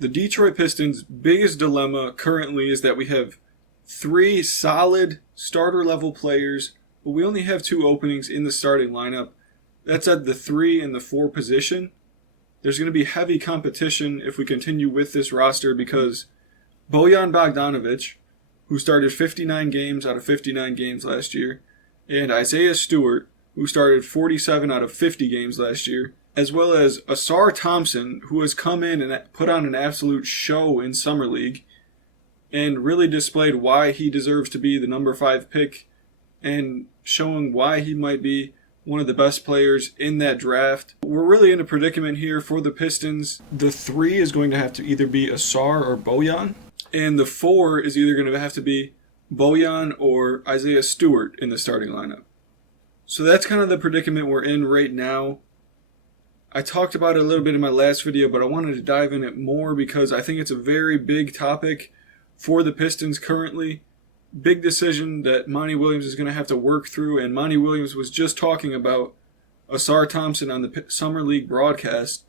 The Detroit Pistons' biggest dilemma currently is that we have 3 solid starter-level players, but we only have 2 openings in the starting lineup. That's at the 3 and the 4 position. There's going to be heavy competition if we continue with this roster because Bojan Bogdanovic, who started 59 games out of 59 games last year, and Isaiah Stewart, who started 47 out of 50 games last year, as well as Ausar Thompson, who has come in and put on an absolute show in Summer League and really displayed why he deserves to be the number 5 pick and showing why he might be one of the best players in that draft. We're really in a predicament here for the Pistons. The 3 is going to have to either be Ausar or Bojan, and the 4 is either going to have to be Bojan or Isaiah Stewart in the starting lineup. So that's kind of the predicament we're in right now. I talked about it a little bit in my last video, but I wanted to dive in it more because I think it's a very big topic for the Pistons currently. Big decision that Monty Williams is going to have to work through, and Monty Williams was just talking about Ausar Thompson on the Summer League broadcast,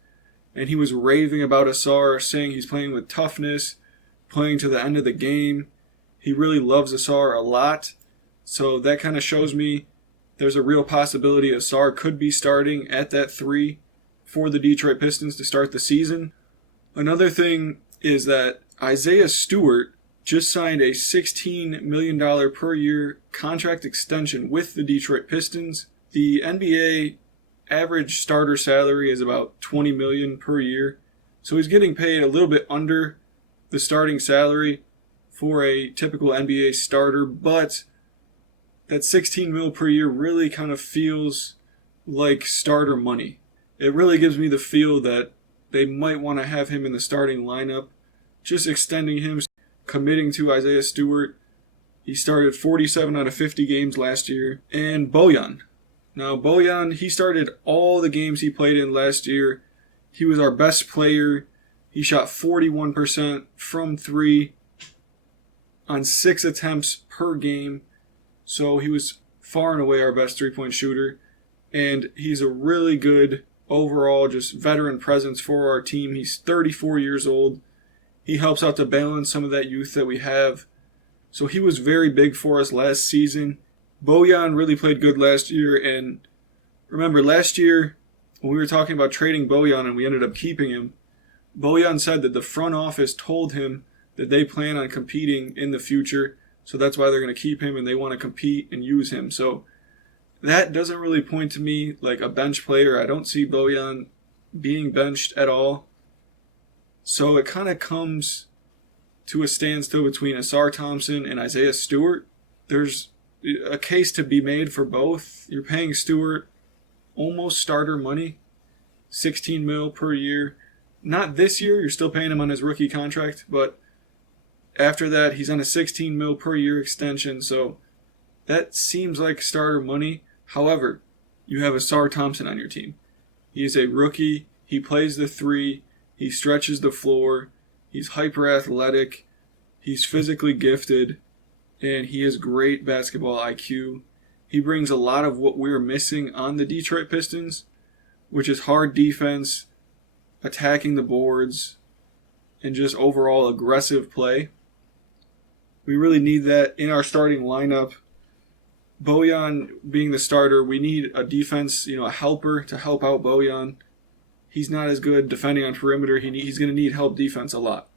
and he was raving about Ausar, saying he's playing with toughness, playing to the end of the game. He really loves Ausar a lot, so that kind of shows me there's a real possibility Ausar could be starting at that 3 for the Detroit Pistons to start the season. Another thing is that Isaiah Stewart just signed a $16 million per year contract extension with the Detroit Pistons. The NBA average starter salary is about $20 million per year, so he's getting paid a little bit under the starting salary for a typical NBA starter, but that $16 million per year really kind of feels like starter money. It really gives me the feel that they might want to have him in the starting lineup, just extending him, committing to Isaiah Stewart. He started 47 out of 50 games last year. And Bojan. Now, Bojan, he started all the games he played in last year. He was our best player. He shot 41% from 3 on 6 attempts per game. So he was far and away our best three-point shooter. And he's a really good overall just veteran presence for our team. He's 34 years old. He helps out to balance some of that youth that we have. So he was very big for us last season. Bojan really played good last year. And remember, last year when we were talking about trading Bojan and we ended up keeping him, Bojan said that the front office told him that they plan on competing in the future. So that's why they're going to keep him and they want to compete and use him. So that doesn't really point to me like a bench player. I don't see Bojan being benched at all. So it kind of comes to a standstill between Ausar Thompson and Isaiah Stewart. There's a case to be made for both. You're paying Stewart almost starter money, $16 million per year. Not this year, you're still paying him on his rookie contract, but after that, he's on a $16 million per year extension, so that seems like starter money. However, you have Ausar Thompson on your team. He is a rookie. He plays the 3. He stretches the floor. He's hyper athletic. He's physically gifted. And he has great basketball IQ. He brings a lot of what we're missing on the Detroit Pistons, which is hard defense, attacking the boards, and just overall aggressive play. We really need that in our starting lineup. Bojan being the starter, we need a defense, a helper to help out Bojan. He's not as good defending on perimeter. He's going to need help defense a lot.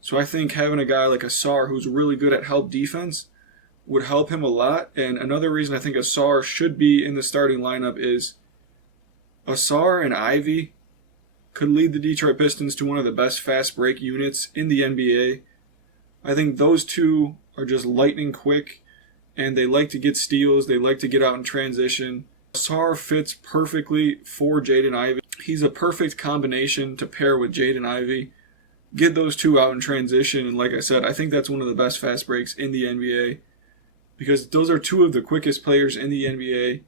So I think having a guy like Ausar who's really good at help defense would help him a lot. And another reason I think Ausar should be in the starting lineup is Ausar and Ivy could lead the Detroit Pistons to one of the best fast break units in the NBA. I think those two are just lightning quick, and they like to get steals. They like to get out in transition. Ausar fits perfectly for Jaden Ivey. He's a perfect combination to pair with Jaden Ivey. Get those two out in transition, and like I said, I think that's one of the best fast breaks in the NBA because those are 2 of the quickest players in the NBA,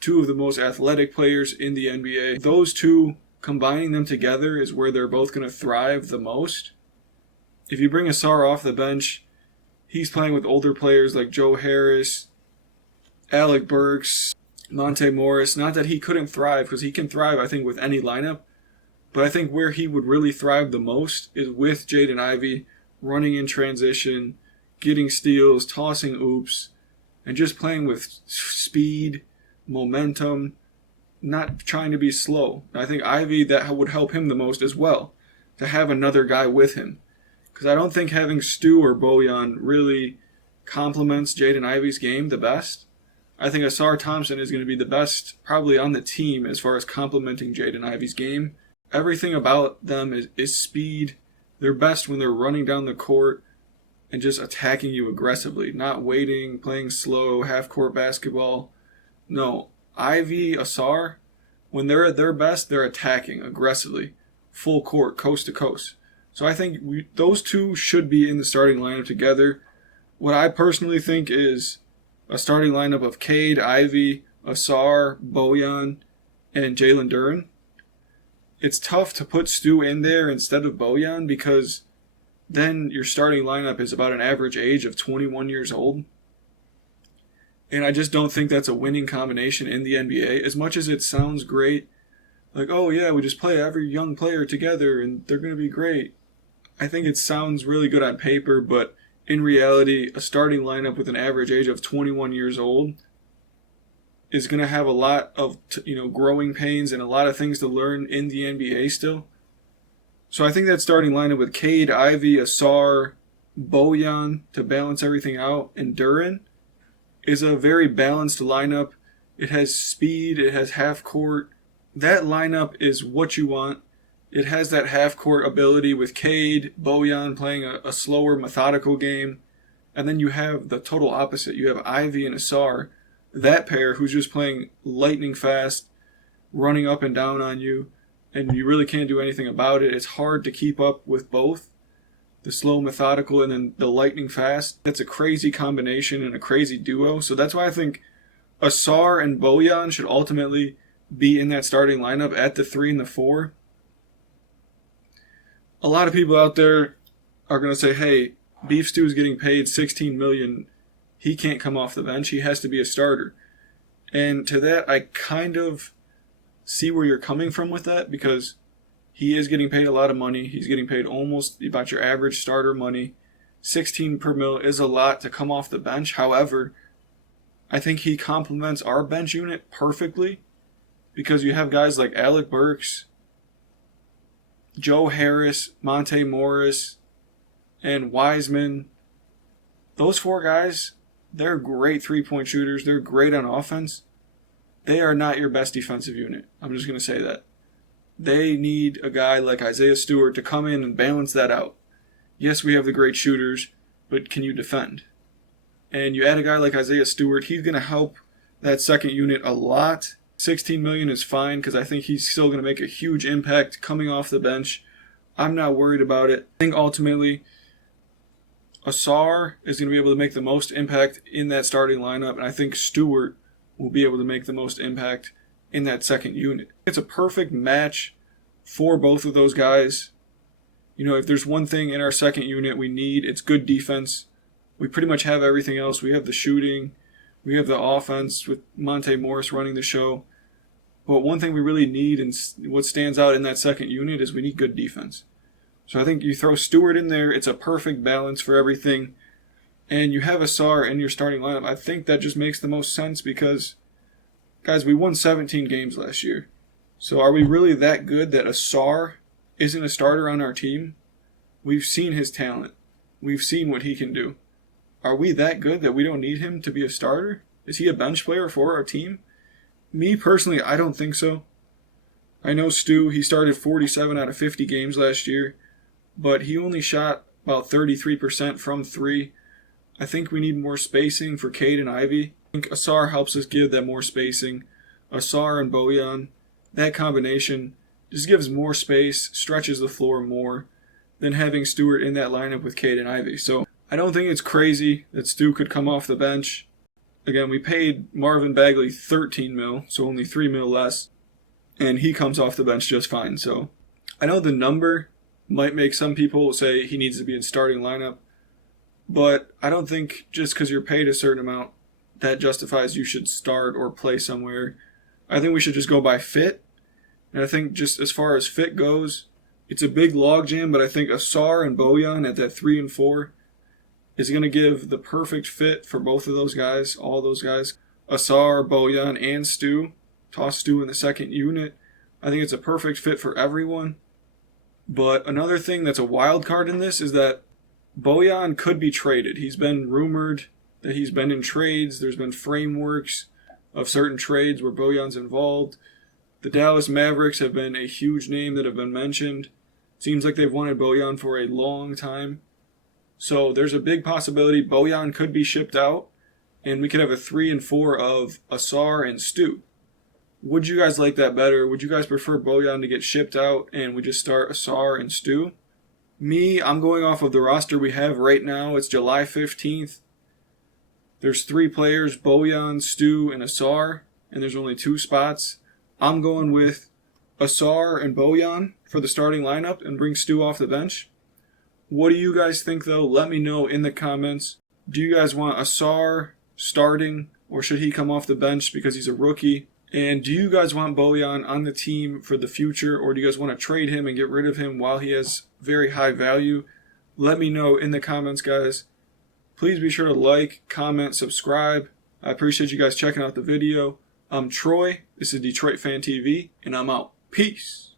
2 of the most athletic players in the NBA. Those 2, combining them together is where they're both going to thrive the most. If you bring Ausar off the bench, he's playing with older players like Joe Harris, Alec Burks, Monte Morris. Not that he couldn't thrive, because he can thrive, I think, with any lineup. But I think where he would really thrive the most is with Jaden Ivey, running in transition, getting steals, tossing oops, and just playing with speed, momentum, not trying to be slow. I think Ivey, that would help him the most as well, to have another guy with him. Because I don't think having Stu or Bojan really complements Jaden Ivey's game the best. I think Ausar Thompson is going to be the best probably on the team as far as complementing Jaden Ivey's game. Everything about them is speed. They're best when they're running down the court and just attacking you aggressively, not waiting, playing slow, half-court basketball. No, Ivey, Ausar, when they're at their best, they're attacking aggressively, full court, coast to coast. So I think those two should be in the starting lineup together. What I personally think is a starting lineup of Cade, Ivey, Ausar, Bojan, and Jalen Duren. It's tough to put Stu in there instead of Bojan because then your starting lineup is about an average age of 21 years old. And I just don't think that's a winning combination in the NBA. As much as it sounds great, like, oh yeah, we just play every young player together and they're going to be great. I think it sounds really good on paper, but in reality, a starting lineup with an average age of 21 years old is going to have a lot of growing pains and a lot of things to learn in the NBA still. So I think that starting lineup with Cade, Ivey, Ausar, Bojan to balance everything out, and Duren is a very balanced lineup. It has speed, it has half court. That lineup is what you want. It has that half court ability with Cade, Bojan playing a slower, methodical game. And then you have the total opposite. You have Ivey and Ausar, that pair who's just playing lightning fast, running up and down on you, and you really can't do anything about it. It's hard to keep up with both. The slow, methodical, and then the lightning fast. That's a crazy combination and a crazy duo. So that's why I think Ausar and Bojan should ultimately be in that starting lineup at the 3 and the 4. A lot of people out there are going to say, hey, Beef Stew is getting paid $16 million. He can't come off the bench. He has to be a starter. And to that, I kind of see where you're coming from with that because he is getting paid a lot of money. He's getting paid almost about your average starter money. 16 per mil is a lot to come off the bench. However, I think he complements our bench unit perfectly because you have guys like Alec Burks, Joe Harris, Monte Morris, and Wiseman. Those 4 guys, they're great three-point shooters. They're great on offense. They are not your best defensive unit. I'm just going to say that. They need a guy like Isaiah Stewart to come in and balance that out. Yes, we have the great shooters, but can you defend? And you add a guy like Isaiah Stewart, he's going to help that second unit a lot. $16 million is fine because I think he's still going to make a huge impact coming off the bench. I'm not worried about it. I think ultimately Ausar is going to be able to make the most impact in that starting lineup, and I think Stewart will be able to make the most impact in that second unit. It's a perfect match for both of those guys. If there's one thing in our second unit we need, it's good defense. We pretty much have everything else. We have the shooting. We have the offense with Monte Morris running the show. But one thing we really need and what stands out in that second unit is we need good defense. So I think you throw Stewart in there, it's a perfect balance for everything. And you have Ausar in your starting lineup. I think that just makes the most sense because, guys, we won 17 games last year. So are we really that good that Ausar isn't a starter on our team? We've seen his talent. We've seen what he can do. Are we that good that we don't need him to be a starter? Is he a bench player for our team? Me personally, I don't think so. I know Stu, he started 47 out of 50 games last year, but he only shot about 33% from 3. I think we need more spacing for Cade and Ivey. I think Ausar helps us give that more spacing. Ausar and Bojan, that combination just gives more space, stretches the floor more than having Stewart in that lineup with Cade and Ivey. So I don't think it's crazy that Stu could come off the bench. Again, we paid Marvin Bagley $13 million, so only $3 million less, and he comes off the bench just fine. So I know the number might make some people say he needs to be in starting lineup, but I don't think just because you're paid a certain amount, that justifies you should start or play somewhere. I think we should just go by fit And I think just as far as fit goes, it's a big logjam, but I think Ausar and Bojan at that 3 and 4 is going to give the perfect fit for both of those guys, all those guys. Ausar, Bojan, and Stu. Toss Stu in the second unit. I think it's a perfect fit for everyone. But another thing that's a wild card in this is that Bojan could be traded. He's been rumored that he's been in trades. There's been frameworks of certain trades where Bojan's involved. The Dallas Mavericks have been a huge name that have been mentioned. Seems like they've wanted Bojan for a long time. So there's a big possibility Bojan could be shipped out, and we could have a 3 and 4 of Ausar and Stu. Would you guys like that better? Would you guys prefer Bojan to get shipped out and we just start Ausar and Stu? Me, I'm going off of the roster we have right now. It's July 15th. There's 3 players, Bojan, Stu, and Ausar, and there's only 2 spots. I'm going with Ausar and Bojan for the starting lineup and bring Stu off the bench. What do you guys think, though? Let me know in the comments. Do you guys want Ausar starting, or should he come off the bench because he's a rookie? And do you guys want Bojan on the team for the future, or do you guys want to trade him and get rid of him while he has very high value? Let me know in the comments, guys. Please be sure to like, comment, subscribe. I appreciate you guys checking out the video. I'm Troy. This is Detroit Fan TV, and I'm out. Peace.